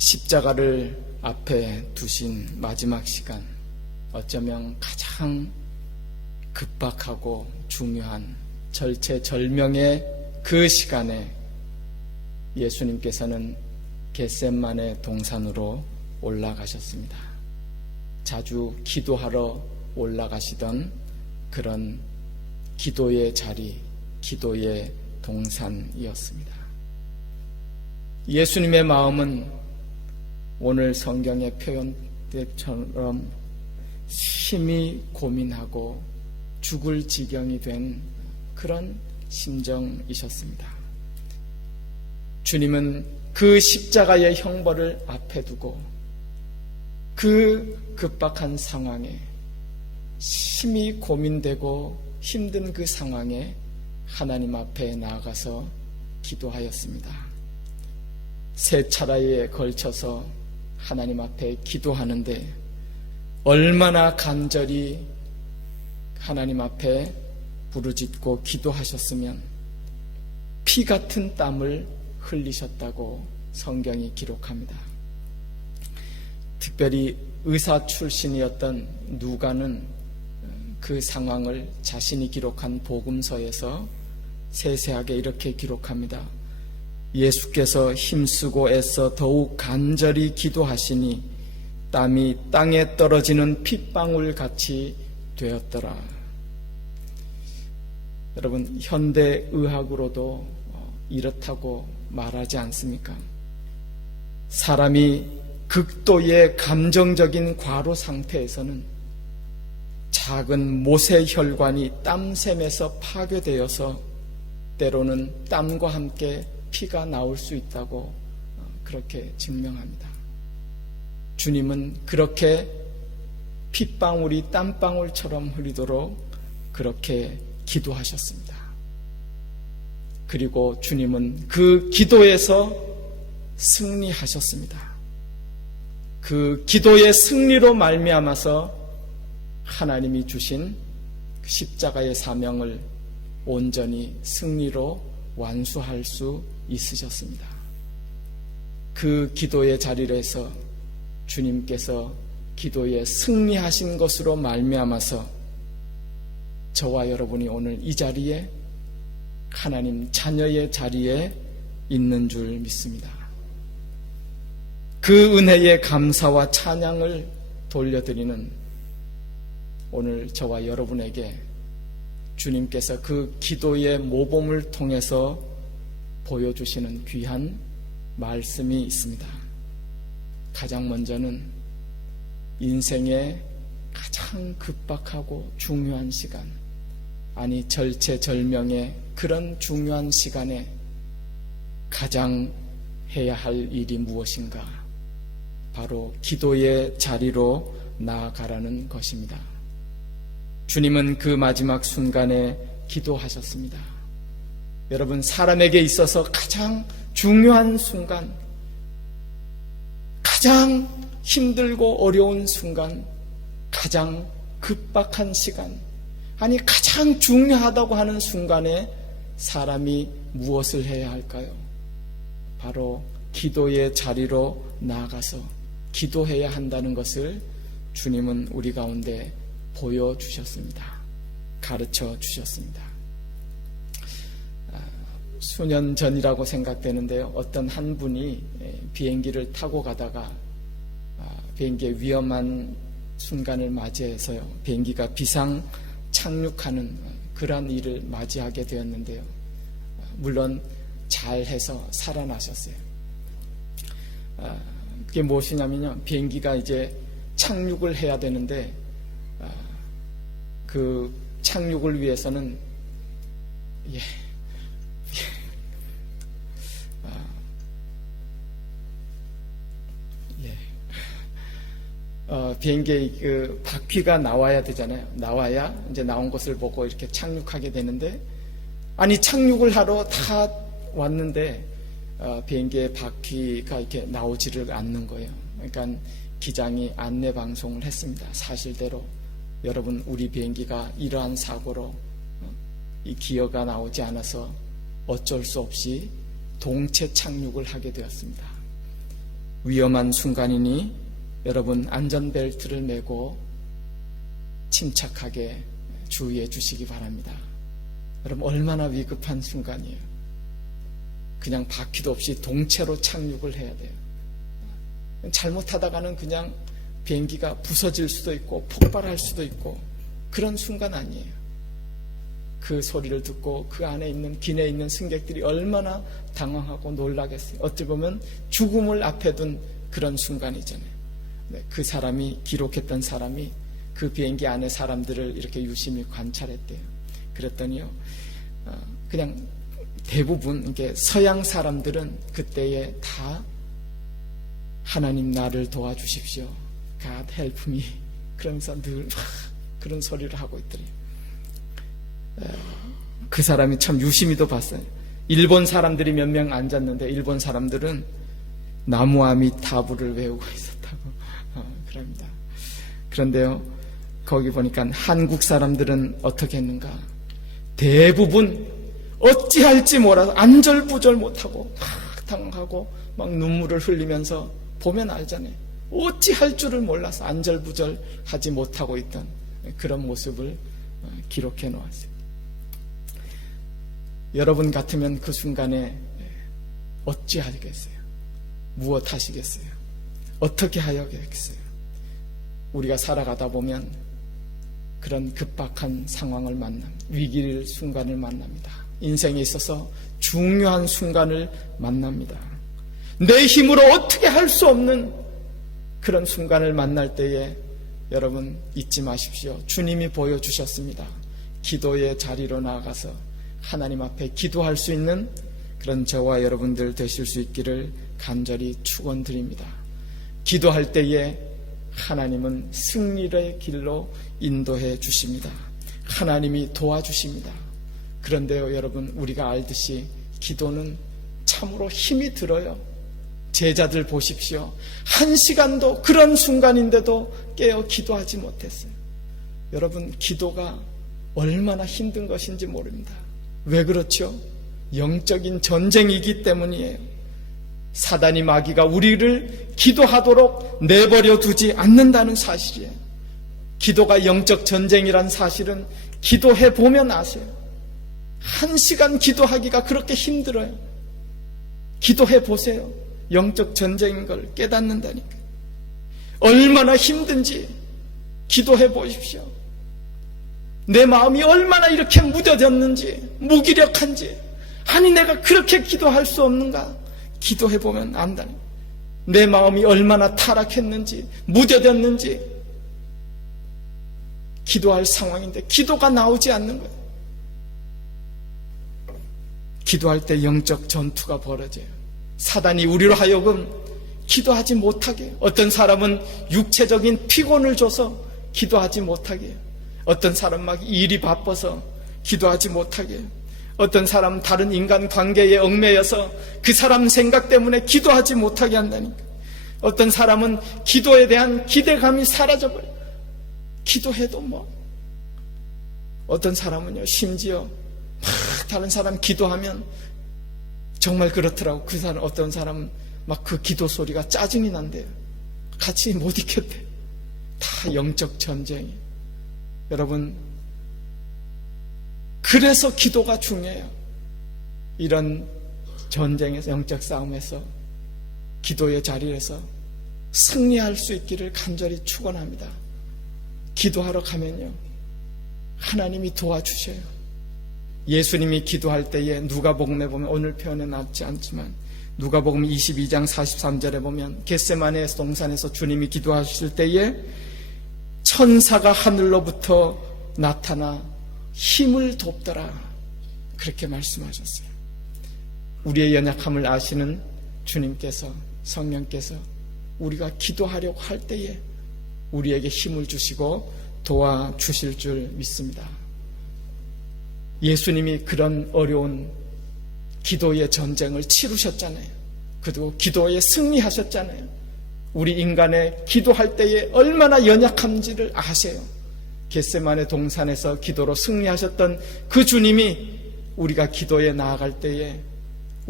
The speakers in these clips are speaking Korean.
십자가를 앞에 두신 마지막 시간, 어쩌면 가장 급박하고 중요한 절체절명의 그 시간에 예수님께서는 겟세마네 동산으로 올라가셨습니다. 자주 기도하러 올라가시던 그런 기도의 자리, 기도의 동산이었습니다. 예수님의 마음은 오늘 성경의 표현처럼 심히 고민하고 죽을 지경이 된 그런 심정이셨습니다. 주님은 그 십자가의 형벌을 앞에 두고 그 급박한 상황에 심히 고민되고 힘든 그 상황에 하나님 앞에 나아가서 기도하였습니다. 세 차례에 걸쳐서 하나님 앞에 기도하는데 얼마나 간절히 하나님 앞에 부르짖고 기도하셨으면 피 같은 땀을 흘리셨다고 성경이 기록합니다. 특별히 의사 출신이었던 누가는 그 상황을 자신이 기록한 복음서에서 세세하게 이렇게 기록합니다. 예수께서 힘쓰고 애써 더욱 간절히 기도하시니 땀이 땅에 떨어지는 핏방울 같이 되었더라. 여러분, 현대의학으로도 이렇다고 말하지 않습니까? 사람이 극도의 감정적인 과로 상태에서는 작은 모세혈관이 땀샘에서 파괴되어서 때로는 땀과 함께 피가 나올 수 있다고 그렇게 증명합니다. 주님은 그렇게 핏방울이 땀방울처럼 흐르도록 그렇게 기도하셨습니다. 그리고 주님은 그 기도에서 승리하셨습니다. 그 기도의 승리로 말미암아서 하나님이 주신 십자가의 사명을 온전히 승리로 완수할 수 있으셨습니다. 그 기도의 자리에서 주님께서 기도에 승리하신 것으로 말미암아서 저와 여러분이 오늘 이 자리에 하나님 자녀의 자리에 있는 줄 믿습니다. 그 은혜의 감사와 찬양을 돌려드리는 오늘 저와 여러분에게 주님께서 그 기도의 모범을 통해서 보여주시는 귀한 말씀이 있습니다. 가장 먼저는 인생의 가장 급박하고 중요한 시간, 아니 절체절명의 그런 중요한 시간에 가장 해야 할 일이 무엇인가? 바로 기도의 자리로 나아가라는 것입니다. 주님은 그 마지막 순간에 기도하셨습니다. 여러분, 사람에게 있어서 가장 중요한 순간, 가장 힘들고 어려운 순간, 가장 급박한 시간, 아니 가장 중요하다고 하는 순간에 사람이 무엇을 해야 할까요? 바로 기도의 자리로 나아가서 기도해야 한다는 것을 주님은 우리 가운데 보여주셨습니다. 가르쳐 주셨습니다. 수년 전이라고 생각되는데요. 어떤 한 분이 비행기를 타고 가다가 비행기의 위험한 순간을 맞이해서요. 비행기가 비상 착륙하는 그러한 일을 맞이하게 되었는데요. 물론 잘해서 살아나셨어요. 그게 무엇이냐면요. 비행기가 이제 착륙을 해야 되는데 그 착륙을 위해서는 비행기의 그 바퀴가 나와야 되잖아요. 나와야 이제 나온 것을 보고 이렇게 착륙하게 되는데, 아니 착륙을 하러 다 왔는데 비행기의 바퀴가 이렇게 나오지를 않는 거예요. 그러니까 기장이 안내 방송을 했습니다. 사실대로 여러분, 우리 비행기가 이러한 사고로 이 기어가 나오지 않아서 어쩔 수 없이 동체 착륙을 하게 되었습니다. 위험한 순간이니 여러분 안전벨트를 매고 침착하게 주의해 주시기 바랍니다. 여러분 얼마나 위급한 순간이에요. 그냥 바퀴도 없이 동체로 착륙을 해야 돼요. 잘못하다가는 그냥 비행기가 부서질 수도 있고 폭발할 수도 있고 그런 순간 아니에요. 그 소리를 듣고 그 안에 있는 기내에 있는 승객들이 얼마나 당황하고 놀라겠어요. 어찌 보면 죽음을 앞에 둔 그런 순간이잖아요. 그 사람이 기록했던 사람이 그 비행기 안에 사람들을 이렇게 유심히 관찰했대요. 그랬더니요, 그냥 대부분 이게 서양 사람들은 그때에 다 하나님 나를 도와주십시오, God help me, 그러면서 늘 그런 소리를 하고 있더래요. 그 사람이 참 유심히도 봤어요. 일본 사람들이 몇 명 앉았는데 일본 사람들은 나무아미타불을 외우고 있었다고 그럽니다. 그런데요, 거기 보니까 한국 사람들은 어떻게 했는가? 대부분 어찌할지 몰라서 안절부절 못하고 막 당하고 막 눈물을 흘리면서 보면 알잖아요. 어찌할 줄을 몰라서 안절부절 하지 못하고 있던 그런 모습을 기록해 놓았어요. 여러분 같으면 그 순간에 어찌하겠어요? 무엇 하시겠어요? 어떻게 하여겠어요? 우리가 살아가다 보면 그런 급박한 상황을 만납니다. 위기의 순간을 만납니다. 인생에 있어서 중요한 순간을 만납니다. 내 힘으로 어떻게 할 수 없는 그런 순간을 만날 때에 여러분 잊지 마십시오. 주님이 보여주셨습니다. 기도의 자리로 나아가서 하나님 앞에 기도할 수 있는 그런 저와 여러분들 되실 수 있기를 간절히 축원드립니다. 기도할 때에 하나님은 승리의 길로 인도해 주십니다. 하나님이 도와주십니다. 그런데요, 여러분, 우리가 알듯이 기도는 참으로 힘이 들어요. 제자들 보십시오. 1시간도 그런 순간인데도 깨어 기도하지 못했어요. 여러분, 기도가 얼마나 힘든 것인지 모릅니다. 왜 그렇죠? 영적인 전쟁이기 때문이에요. 사단이 마귀가 우리를 기도하도록 내버려 두지 않는다는 사실이에요. 기도가 영적 전쟁이란 사실은 기도해 보면 아세요. 1시간 기도하기가 그렇게 힘들어요. 기도해 보세요. 영적 전쟁인 걸 깨닫는다니까. 얼마나 힘든지 기도해 보십시오. 내 마음이 얼마나 이렇게 무뎌졌는지, 무기력한지, 아니 내가 그렇게 기도할 수 없는가? 기도해 보면 안다니. 내 마음이 얼마나 타락했는지, 무뎌졌는지 기도할 상황인데 기도가 나오지 않는 거예요. 기도할 때 영적 전투가 벌어져요. 사단이 우리로 하여금 기도하지 못하게 해요. 어떤 사람은 육체적인 피곤을 줘서 기도하지 못하게 해요. 어떤 사람 막 일이 바빠서 기도하지 못하게 해요. 어떤 사람은 다른 인간 관계에 얽매여서 그 사람 생각 때문에 기도하지 못하게 한다니까. 어떤 사람은 기도에 대한 기대감이 사라져버려요. 기도해도 뭐. 어떤 사람은요, 심지어 막 다른 사람 기도하면 정말 그렇더라고. 그 사람, 어떤 사람은 막 그 기도 소리가 짜증이 난대요. 같이 못 있겠대. 다 영적 전쟁이. 여러분, 그래서 기도가 중요해요. 이런 전쟁에서, 영적 싸움에서, 기도의 자리에서 승리할 수 있기를 간절히 축원합니다. 기도하러 가면요, 하나님이 도와주셔요. 예수님이 기도할 때에 누가복음에 보면, 오늘 표현에 나지 않지만 누가복음 22장 43절에 보면 겟세마네 동산에서 주님이 기도하실 때에 천사가 하늘로부터 나타나 힘을 돕더라, 그렇게 말씀하셨어요. 우리의 연약함을 아시는 주님께서, 성령께서 우리가 기도하려고 할 때에 우리에게 힘을 주시고 도와주실 줄 믿습니다. 예수님이 그런 어려운 기도의 전쟁을 치르셨잖아요. 그리고 기도에 승리하셨잖아요. 우리 인간의 기도할 때에 얼마나 연약한지를 아세요. 겟세마네 동산에서 기도로 승리하셨던 그 주님이 우리가 기도에 나아갈 때에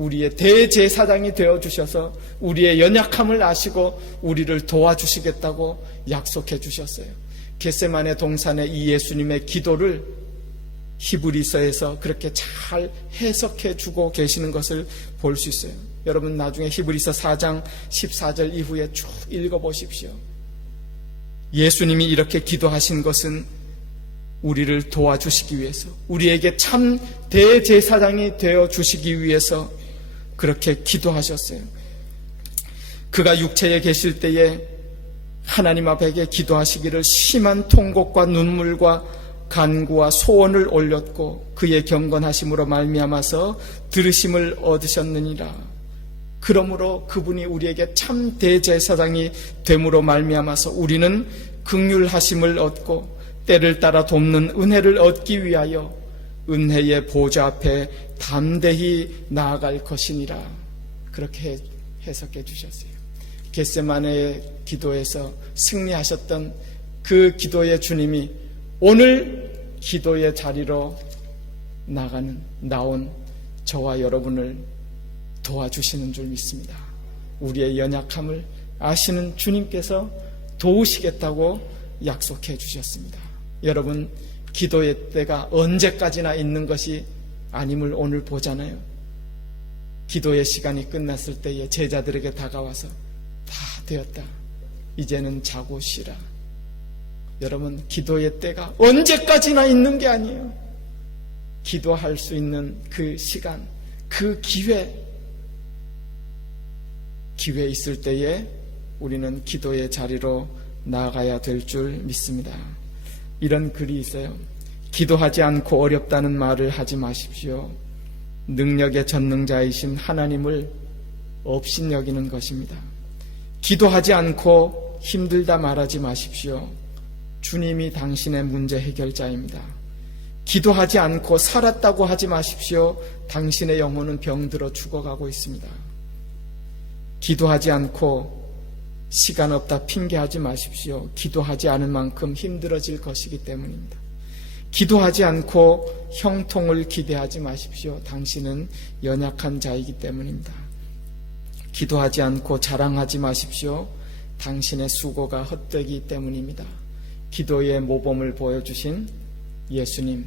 우리의 대제사장이 되어주셔서 우리의 연약함을 아시고 우리를 도와주시겠다고 약속해 주셨어요. 겟세마네 동산의 이 예수님의 기도를 히브리서에서 그렇게 잘 해석해 주고 계시는 것을 볼 수 있어요. 여러분 나중에 히브리서 4장 14절 이후에 쭉 읽어보십시오. 예수님이 이렇게 기도하신 것은 우리를 도와주시기 위해서, 우리에게 참 대제사장이 되어주시기 위해서 그렇게 기도하셨어요. 그가 육체에 계실 때에 하나님 앞에 기도하시기를 심한 통곡과 눈물과 간구와 소원을 올렸고 그의 경건하심으로 말미암아서 들으심을 얻으셨느니라. 그러므로 그분이 우리에게 참 대제사장이 됨으로 말미암아서 우리는 긍휼하심을 얻고 때를 따라 돕는 은혜를 얻기 위하여 은혜의 보좌 앞에 담대히 나아갈 것이니라. 그렇게 해석해 주셨어요. 겟세마네의 기도에서 승리하셨던 그 기도의 주님이 오늘 기도의 자리로 나온 저와 여러분을 도와주시는 줄 믿습니다. 우리의 연약함을 아시는 주님께서 도우시겠다고 약속해 주셨습니다. 여러분, 기도의 때가 언제까지나 있는 것이 아님을 오늘 보잖아요. 기도의 시간이 끝났을 때에 제자들에게 다가와서 다 되었다. 이제는 자고 쉬라. 여러분, 기도의 때가 언제까지나 있는 게 아니에요. 기도할 수 있는 그 시간, 그 기회 있을 때에 우리는 기도의 자리로 나아가야 될 줄 믿습니다. 이런 글이 있어요. 기도하지 않고 어렵다는 말을 하지 마십시오. 능력의 전능자이신 하나님을 업신여기는 것입니다. 기도하지 않고 힘들다 말하지 마십시오. 주님이 당신의 문제 해결자입니다. 기도하지 않고 살았다고 하지 마십시오. 당신의 영혼은 병들어 죽어가고 있습니다. 기도하지 않고 시간 없다 핑계하지 마십시오. 기도하지 않은 만큼 힘들어질 것이기 때문입니다. 기도하지 않고 형통을 기대하지 마십시오. 당신은 연약한 자이기 때문입니다. 기도하지 않고 자랑하지 마십시오. 당신의 수고가 헛되기 때문입니다. 기도의 모범을 보여주신 예수님,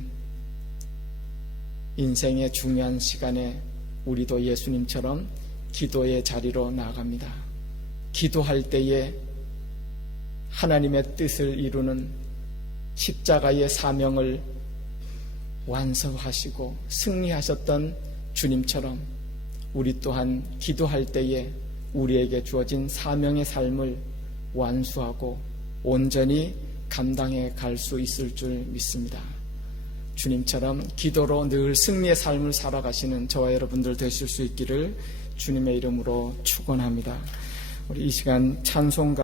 인생의 중요한 시간에 우리도 예수님처럼 기도의 자리로 나아갑니다. 기도할 때에 하나님의 뜻을 이루는 십자가의 사명을 완성하시고 승리하셨던 주님처럼 우리 또한 기도할 때에 우리에게 주어진 사명의 삶을 완수하고 온전히 감당해 갈 수 있을 줄 믿습니다. 주님처럼 기도로 늘 승리의 삶을 살아가시는 저와 여러분들 되실 수 있기를 주님의 이름으로 축원합니다. 우리 이 시간 찬송가